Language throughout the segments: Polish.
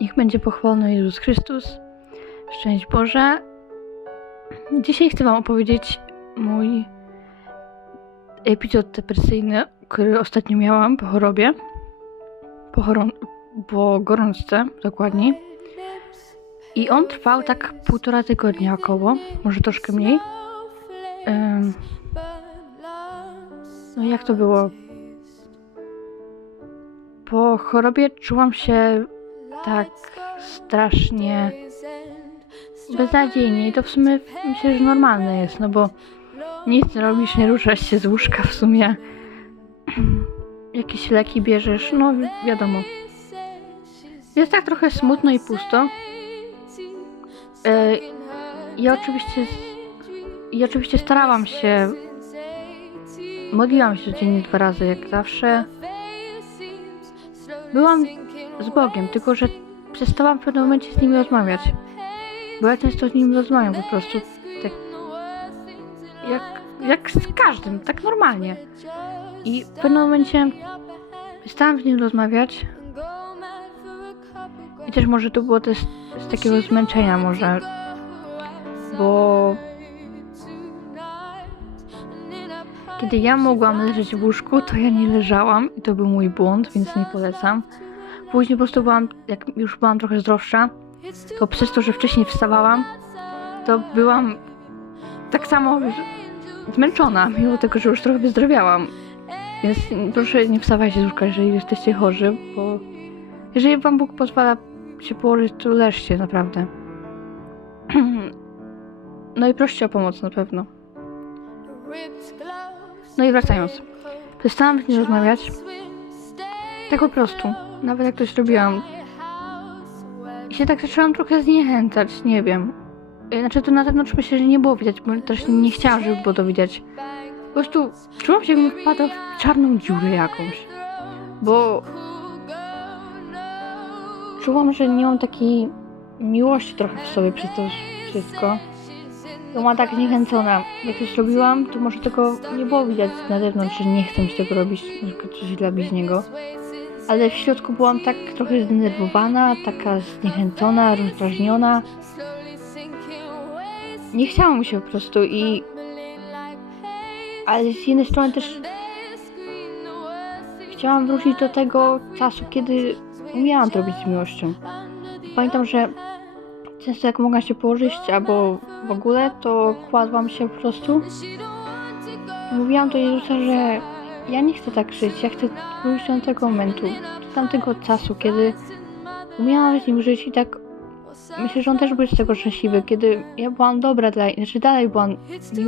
Niech będzie pochwalony Jezus Chrystus. Szczęść Boże. Dzisiaj chcę Wam opowiedzieć mój epizod depresyjny, który ostatnio miałam po chorobie. Po, choron- po gorączce, dokładniej. I on trwał tak półtora tygodnia około, może troszkę mniej. Ym, no jak to było? Po chorobie czułam się tak strasznie beznadziejnie i to w sumie myślę, że normalne jest, no bo nic nie robisz, nie ruszasz się z łóżka w sumie. Jakieś leki bierzesz, no wi- wiadomo. Jest tak trochę smutno i pusto. E, ja oczywiście i oczywiście starałam się modliłam się codziennie dwa razy, jak zawsze. Byłam z Bogiem, tylko że przestałam w pewnym momencie z nim rozmawiać. Bo ja często z nim rozmawiam po prostu. Tak jak, jak z każdym, tak normalnie. I w pewnym momencie przestałam z nim rozmawiać. I też może to było też z takiego zmęczenia może. Bo kiedy ja mogłam leżeć w łóżku, to ja nie leżałam i to był mój błąd, więc nie polecam. Później po prostu byłam, jak już byłam trochę zdrowsza, to przez to, że wcześniej wstawałam, to byłam tak samo zmęczona, mimo tego, że już trochę wyzdrowiałam. Więc proszę nie wstawajcie z łóżka, jeżeli jesteście chorzy, bo jeżeli wam Bóg pozwala się położyć, to leżcie naprawdę. No i proście o pomoc na pewno. No i wracając. Przestałam z nim rozmawiać. Tak po prostu. Nawet jak coś robiłam. I się tak zaczęłam trochę zniechęcać, nie wiem. Y, Znaczy to na zewnątrz myślę, że nie było widać, bo też nie chciałam, żeby było to widać. Po prostu czułam się, jakbym wpadła w czarną dziurę jakąś. Bo czułam, że nie mam takiej miłości trochę w sobie przez to wszystko. Byłam tak zniechęcona. Jak coś robiłam, to może tego nie było widać na zewnątrz, że nie chcę mi tego robić, przykład coś dla bliźniego. Ale w środku byłam tak trochę zdenerwowana, taka zniechęcona, rozdrażniona. Nie chciało mi się po prostu i... Ale z jednej strony też chciałam wrócić do tego czasu, kiedy umiałam to robić z miłością. Pamiętam, że często jak mogłam się położyć albo w ogóle, to kładłam się po prostu. Mówiłam do Jezusa, że ja nie chcę tak żyć, ja chcę wrócić do tego momentu, do tamtego czasu, kiedy umiałam z nim żyć i tak myślę, że on też był z tego szczęśliwy, kiedy ja byłam dobra dla innych, znaczy dalej byłam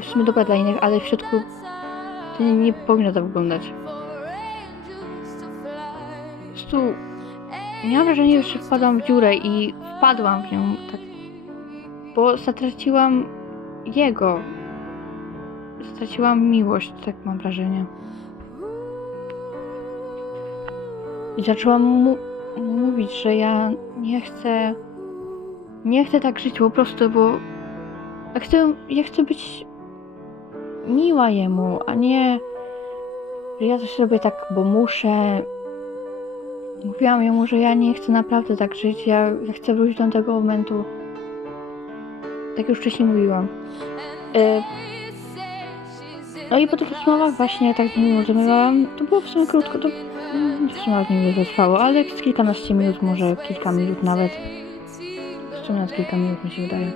w sumie dobra dla innych, ale w środku to nie, nie powinno tak wyglądać. Po prostu miałam wrażenie, że wpadłam w dziurę i wpadłam w nią tak, bo zatraciłam jego. Straciłam miłość, tak mam wrażenie. I zaczęłam mu mówić, że ja nie chcę. Nie chcę tak żyć po prostu, bo ja chcę, ja chcę być miła jemu, a nie, że ja coś robię tak, bo muszę. Mówiłam jemu, że ja nie chcę naprawdę tak żyć, ja, chcę wrócić do tego momentu. Tak już wcześniej mówiłam. E, no i po tych rozmowach właśnie tak z nim rozmawiałam. To było w sumie krótko, to w sumie nawet nie trwało, ale z kilkanaście minut, może kilka minut nawet. W sumie nawet kilka minut mi się wydaje.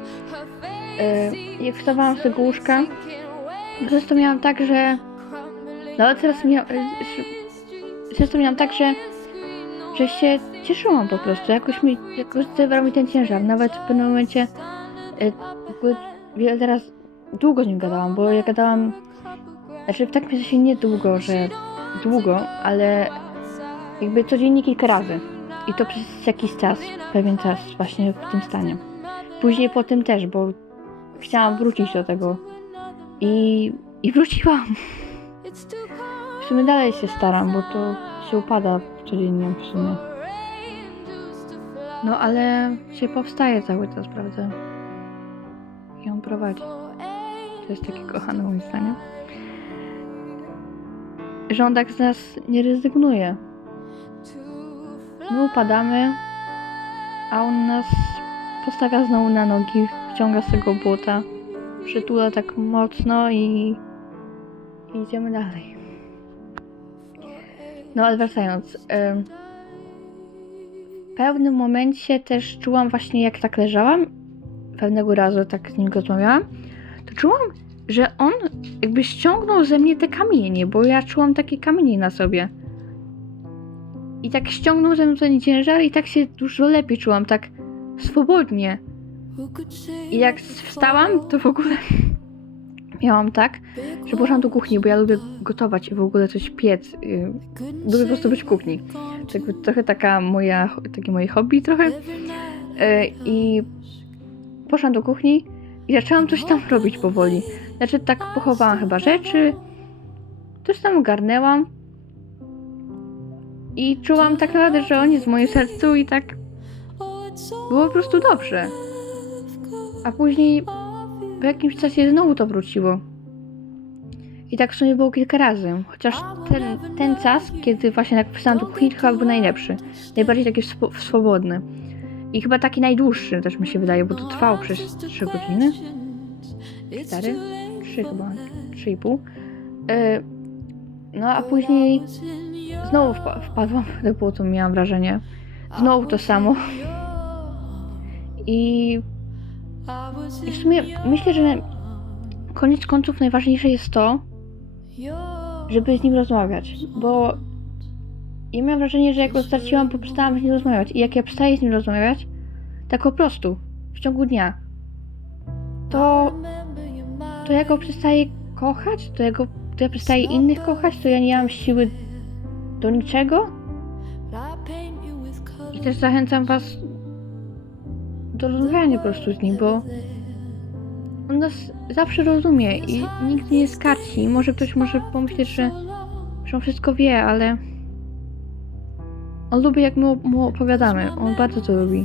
E, jak wstawałam z tego łóżka, często miałam tak, że nawet teraz miałam, często miałam tak, że że się cieszyłam po prostu. Jakoś mi, jakoś zabrał mi ten ciężar. Nawet w pewnym momencie wiele teraz długo z nim gadałam, bo ja gadałam, znaczy w takim sensie nie długo, że długo, ale jakby codziennie kilka razy. I to przez jakiś czas, pewien czas właśnie w tym stanie. Później po tym też, bo chciałam wrócić do tego. I, i wróciłam. W sumie dalej się staram, bo to się upada codziennie w sumie. No ale się powstaje cały czas, prawda? I on prowadzi. To jest takie kochane moim zdaniem. Tak z nas nie rezygnuje. My upadamy, a on nas postawia znowu na nogi, wciąga z tego błota, przytula tak mocno i idziemy dalej. No ale wracając. w pewnym momencie też czułam właśnie jak tak leżałam, pewnego razu tak z nim rozmawiałam, to czułam, że on jakby ściągnął ze mnie te kamienie, bo ja czułam takie kamienie na sobie. I tak ściągnął ze mnie ten ciężar i tak się dużo lepiej czułam, tak swobodnie. I jak wstałam, to w ogóle miałam tak, że poszłam do kuchni, bo ja lubię gotować i w ogóle coś piec. y, Lubię po prostu być w kuchni. Tak, trochę taka moja, takie moje hobby trochę. Y, I poszłam do kuchni i zaczęłam coś tam robić powoli. Znaczy tak pochowałam chyba rzeczy, coś tam ogarnęłam i czułam tak naprawdę, że on jest w moim sercu i tak było po prostu dobrze. A później po jakimś czasie znowu to wróciło. I tak w sumie było kilka razy. Chociaż ten, ten czas, kiedy właśnie tak wstałam do kuchni, chyba był najlepszy. Najbardziej taki swo- swobodny. I chyba taki najdłuższy też mi się wydaje, bo to trwało przez 3 godziny. 4? 3 chyba. 3,5. E, no a później znowu wpa- wpadłam do błoto, miałam wrażenie. Znowu to samo. I, I w sumie myślę, że koniec końców najważniejsze jest to, żeby z nim rozmawiać, bo ja miałam wrażenie, że jak go straciłam, to przestałam z nim rozmawiać. I jak ja przestaję z nim rozmawiać, tak po prostu, w ciągu dnia, to, to ja go przestaję kochać, to ja, go, to ja przestaję innych kochać, to ja nie mam siły do niczego. I też zachęcam Was do rozmawiania po prostu z nim, bo on nas zawsze rozumie i nigdy nie skarci. Może ktoś może pomyśleć, że, że on wszystko wie, ale on lubi jak my mu opowiadamy. On bardzo to lubi.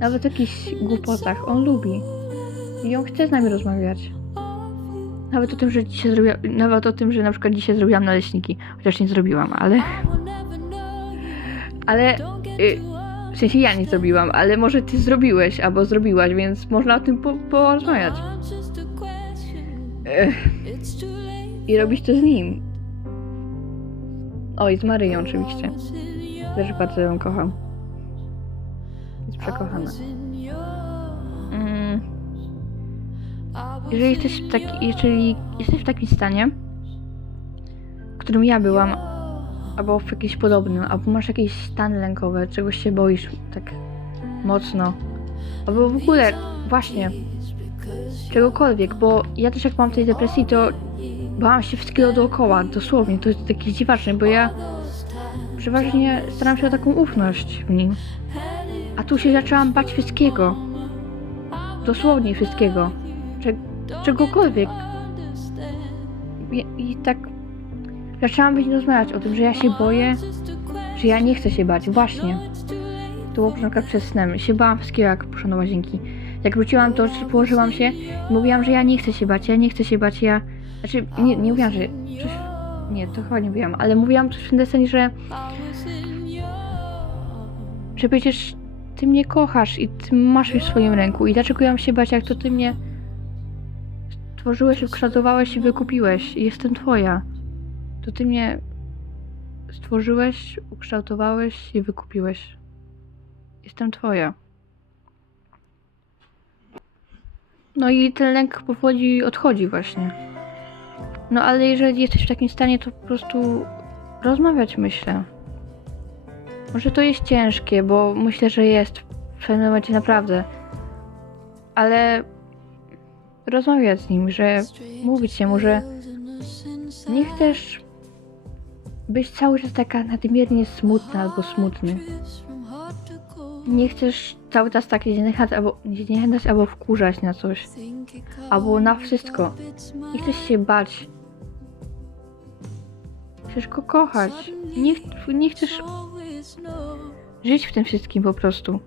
Nawet o jakichś głupotach. On lubi. I on chce z nami rozmawiać. Nawet o tym, że dzisiaj zrobiłam, nawet o tym, że na przykład dzisiaj zrobiłam naleśniki. Chociaż nie zrobiłam, ale... Ale... Y, w sensie ja nie zrobiłam, ale może ty zrobiłeś albo zrobiłaś, więc można o tym po porozmawiać. Ech. I robić to z nim. Oj, z Maryją oczywiście. Też bardzo ją kocham. Jest przekochana. Mm. Jeżeli jesteś, taki, jeżeli jesteś w takim stanie, w którym ja byłam, albo w jakimś podobnym, albo masz jakieś stany lękowe, czegoś się boisz tak mocno, albo w ogóle właśnie czegokolwiek, bo ja też jak mam tej depresji, to bałam się wszystkiego dookoła, dosłownie, to jest takie dziwaczne, bo ja przeważnie staram się o taką ufność w nim, a tu się zaczęłam bać wszystkiego, dosłownie wszystkiego, Cze czegokolwiek. I, i tak zaczęłam być rozmawiać o tym, że ja się boję, że ja nie chcę się bać, właśnie. To było przykład przez snem. Się bałam wszystkiego, jak poszłam do łazienki. Jak wróciłam, to położyłam się i mówiłam, że ja nie chcę się bać, ja nie chcę się bać, ja... Znaczy, nie, nie mówiłam, że... Coś... Nie, to chyba nie mówiłam, ale mówiłam coś w desenie, że... Że przecież ty mnie kochasz i ty masz mnie w swoim ręku i dlaczego ja mam się bać, jak to ty mnie stworzyłeś, ukształtowałeś i wykupiłeś i jestem twoja. To ty mnie stworzyłeś, ukształtowałeś i wykupiłeś. Jestem twoja. No i ten lęk powoli odchodzi właśnie. No ale jeżeli jesteś w takim stanie, to po prostu rozmawiać myślę. Może to jest ciężkie, bo myślę, że jest w pewnym momencie naprawdę. Ale rozmawiać z nim, że mówić się mu, że nie chcesz być cały czas taka nadmiernie smutna albo smutny. Nie chcesz cały czas tak zniechęcać albo, zniechęcać albo wkurzać na coś. Albo na wszystko. Nie chcesz się bać. Chcesz go kochać. Nie, nie chcesz żyć w tym wszystkim po prostu.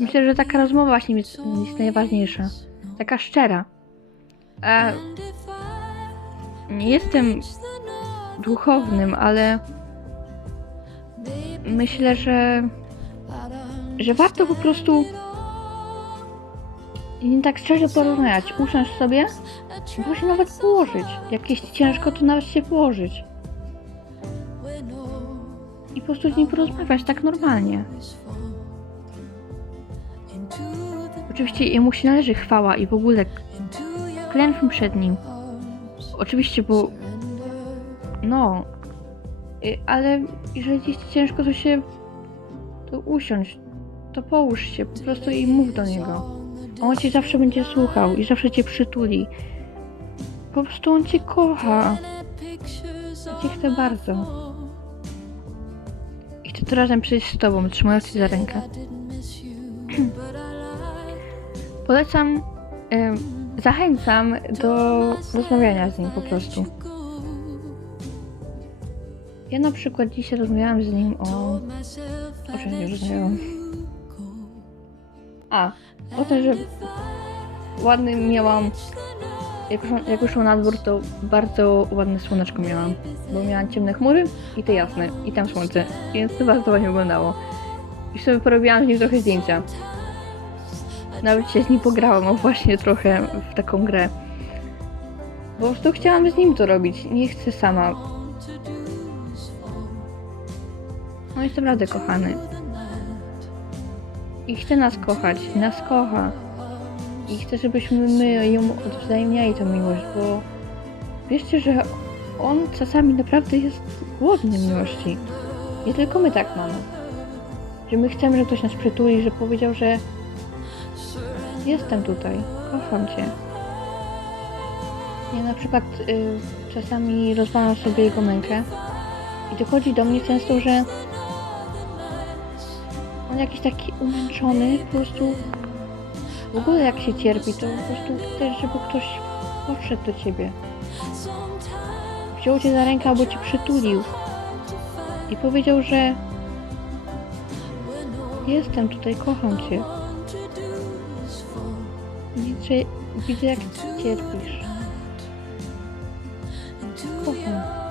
Myślę, że taka rozmowa nim jest, jest najważniejsza. Taka szczera. A nie jestem duchownym, ale myślę, że, że warto po prostu nie tak szczerze porozmawiać, usiąść sobie, bo się nawet położyć. Jak jest ciężko, to nawet się położyć. I po prostu z nim porozmawiać tak normalnie. Oczywiście jemu się należy chwała i w ogóle klęczmy przed nim. Oczywiście, bo no, y, ale jeżeli ci jest ciężko, to się to usiądź, to połóż się po prostu i mów do niego. On cię zawsze będzie słuchał i zawsze cię przytuli. Po prostu on cię kocha. I cię chce bardzo. I chcę to razem przejść z tobą, trzymając cię za rękę. Polecam, em, zachęcam do rozmawiania z nim po prostu. Ja na przykład dzisiaj rozmawiałam z nim o... O czym nie rozmawiałam? A, o tym, że ładny miałam... Jak, już- jak wyszło na dwór, to bardzo ładne słoneczko miałam. Bo miałam ciemne chmury i te jasne. I tam słońce. Więc to bardzo ładnie wyglądało. I sobie porobiłam z nim trochę zdjęcia. Nawet się z nim pograłam, o właśnie trochę w taką grę. Po prostu chciałam z nim to robić. Nie chcę sama. On jest naprawdę kochany. I chce nas kochać. Nas kocha. I chce, żebyśmy my ją odwzajemniali tę miłość, bo wierzcie, że on czasami naprawdę jest głodny miłości. Nie tylko my tak mamy. Że my chcemy, żeby ktoś nas przytuli, że powiedział, że jestem tutaj, kocham cię. Ja na przykład y, czasami rozwalam sobie jego mękę i dochodzi do mnie często, że on jakiś taki umęczony, po prostu w ogóle jak się cierpi, to po prostu chcesz, żeby ktoś podszedł do ciebie. Wziął cię za rękę albo cię przytulił i powiedział, że jestem tutaj, kocham cię. Widzę, widzę jak cierpisz. Kocham.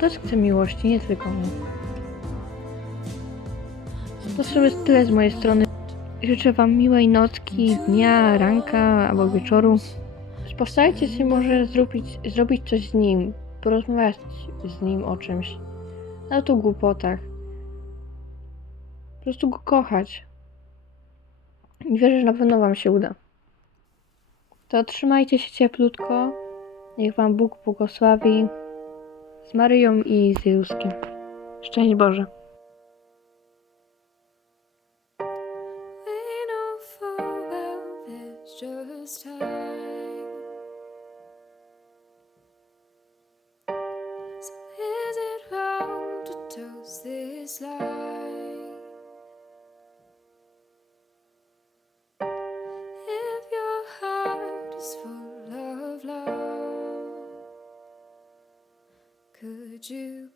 Też chce miłości, nie tylko mnie. To sobie tyle z mojej strony. Życzę Wam miłej nocki, dnia, ranka albo wieczoru. Postarajcie się może zrobić, zrobić coś z nim, porozmawiać z nim o czymś. Nawet o głupotach. Po prostu go kochać. I wierzę, że na pewno Wam się uda. To trzymajcie się cieplutko. Niech Wam Bóg błogosławi z Maryją i z Jezuskiem. Szczęść Boże. We know you